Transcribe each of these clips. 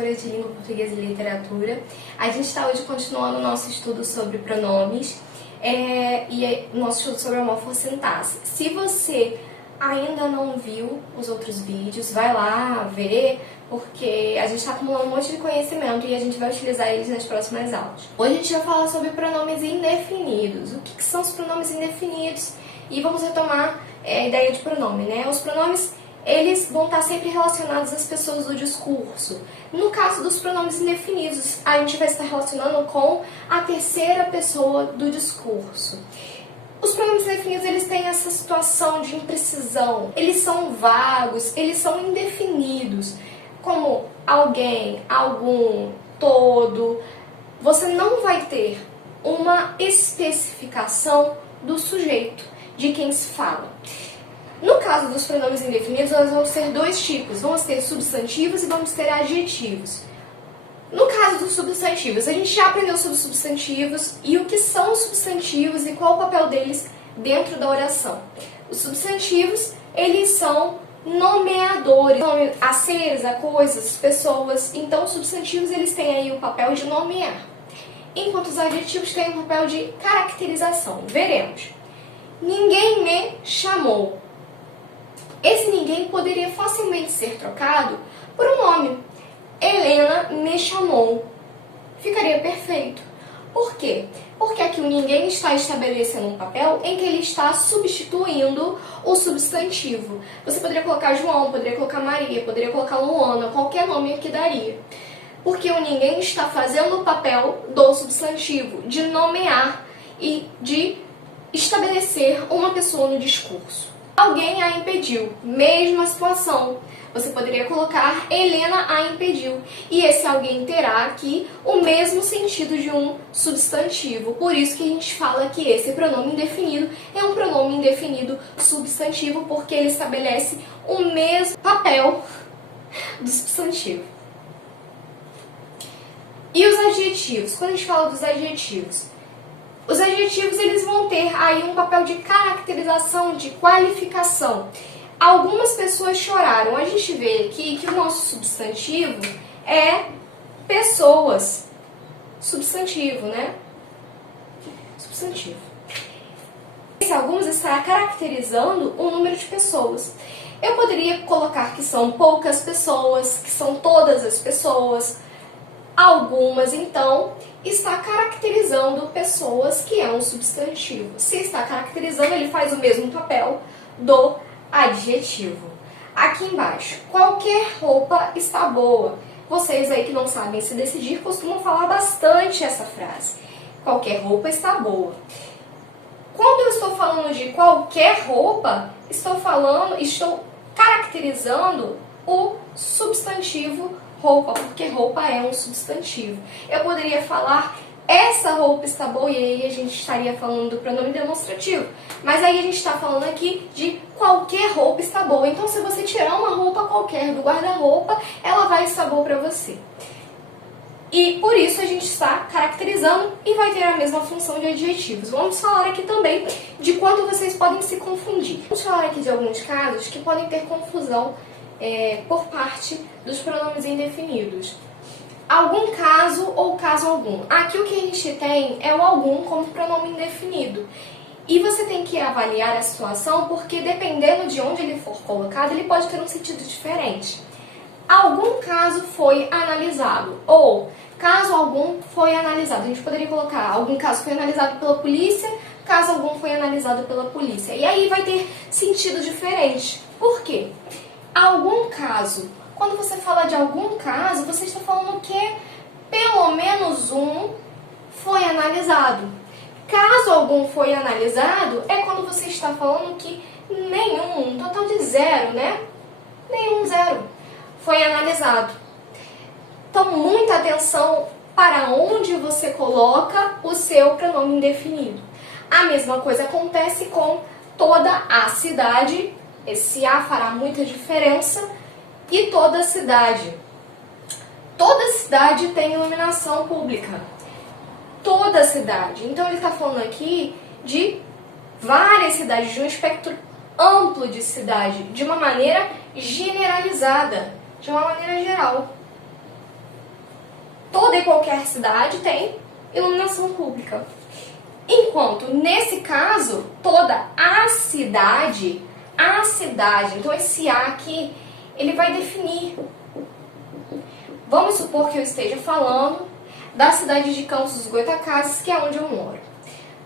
professora de Língua Portuguesa e Literatura. A gente está hoje continuando o nosso estudo sobre pronomes e o nosso estudo sobre a morfossintaxe. Se você ainda não viu os outros vídeos, vai lá ver, porque a gente está acumulando um monte de conhecimento e a gente vai utilizar eles nas próximas aulas. Hoje a gente vai falar sobre pronomes indefinidos. O que são os pronomes indefinidos? E vamos retomar a ideia de pronome, né? Os pronomes, eles vão estar sempre relacionados às pessoas do discurso. No caso dos pronomes indefinidos, a gente vai estar relacionando com a terceira pessoa do discurso. Os pronomes indefinidos, eles têm essa situação de imprecisão. Eles são vagos, eles são indefinidos. Como alguém, algum, todo. Você não vai ter uma especificação do sujeito, de quem se fala. No caso dos pronomes indefinidos, nós vamos ter dois tipos. Vamos ter substantivos e vamos ter adjetivos. No caso dos substantivos, a gente já aprendeu sobre substantivos e o que são os substantivos e qual o papel deles dentro da oração. Os substantivos, eles são nomeadores, a seres, a coisas, pessoas. Então, os substantivos, eles têm aí o papel de nomear. Enquanto os adjetivos têm o papel de caracterização. Veremos. Ninguém me chamou. Esse ninguém poderia facilmente ser trocado por um nome. Helena me chamou. Ficaria perfeito. Por quê? Porque aqui o ninguém está estabelecendo um papel em que ele está substituindo o substantivo. Você poderia colocar João, poderia colocar Maria, poderia colocar Luana, qualquer nome que daria. Porque o ninguém está fazendo o papel do substantivo, de nomear e de estabelecer uma pessoa no discurso. Alguém a impediu. Mesma situação. Você poderia colocar Helena a impediu. E esse alguém terá aqui o mesmo sentido de um substantivo. Por isso que a gente fala que esse pronome indefinido é um pronome indefinido substantivo, porque ele estabelece o mesmo papel do substantivo. E os adjetivos? Quando a gente fala dos adjetivos, os adjetivos, eles vão ter aí um papel de caracterização, de qualificação. Algumas pessoas choraram. A gente vê aqui que o nosso substantivo é pessoas. Substantivo, né? Substantivo. Esse alguns está caracterizando o número de pessoas. Eu poderia colocar que são poucas pessoas, que são todas as pessoas. Algumas, então, está caracterizando pessoas, que é um substantivo. Se está caracterizando, ele faz o mesmo papel do adjetivo. Aqui embaixo, qualquer roupa está boa. Vocês aí que não sabem se decidir costumam falar bastante essa frase. Qualquer roupa está boa. Quando eu estou falando de qualquer roupa, estou caracterizando o substantivo roupa, porque roupa é um substantivo. Eu poderia falar essa roupa está boa, e aí a gente estaria falando do pronome demonstrativo. Mas aí a gente está falando aqui de qualquer roupa está boa. Então, se você tirar uma roupa qualquer do guarda-roupa, ela vai estar boa para você. E por isso a gente está caracterizando e vai ter a mesma função de adjetivos. Vamos falar aqui também de quanto vocês podem se confundir. Vamos falar aqui de alguns casos que podem ter confusão por parte dos pronomes indefinidos. Algum caso ou caso algum. Aqui o que a gente tem é o algum como pronome indefinido. E você tem que avaliar a situação, porque dependendo de onde ele for colocado, ele pode ter um sentido diferente. Algum caso foi analisado, ou caso algum foi analisado. A gente poderia colocar algum caso foi analisado pela polícia, caso algum foi analisado pela polícia. E aí vai ter sentido diferente. Por quê? Algum caso. Quando você fala de algum caso, você está falando que pelo menos um foi analisado. Caso algum foi analisado, é quando você está falando que nenhum, um total de zero, né? Nenhum, zero, foi analisado. Então, muita atenção para onde você coloca o seu pronome indefinido. A mesma coisa acontece com toda a cidade. Esse A fará muita diferença. E toda a cidade. Toda cidade tem iluminação pública. Toda a cidade. Então ele está falando aqui de várias cidades, de um espectro amplo de cidade, de uma maneira generalizada, de uma maneira geral. toda e qualquer cidade tem iluminação pública. Enquanto, nesse caso, toda a cidade, então esse A aqui, ele vai definir. Vamos supor que eu esteja falando da cidade de Campos dos Goytacazes, que é onde eu moro.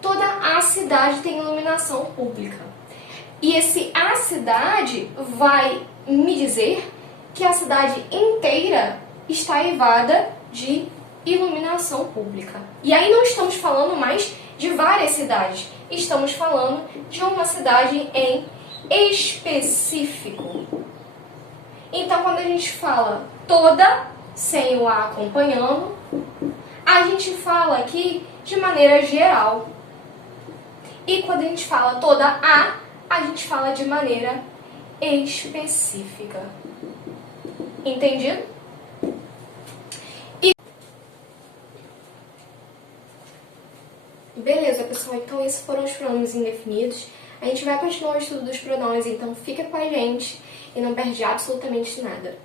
Toda a cidade tem iluminação pública. E esse a cidade vai me dizer que a cidade inteira está eivada de iluminação pública. E aí não estamos falando mais de várias cidades, estamos falando de uma cidade em específico. Então, quando a gente fala toda, sem o A acompanhando, a gente fala aqui de maneira geral. E quando a gente fala toda a gente fala de maneira específica. Entendido? Beleza, pessoal, então esses foram os pronomes indefinidos. A gente vai continuar o estudo dos pronomes, então fica com a gente e não perde absolutamente nada.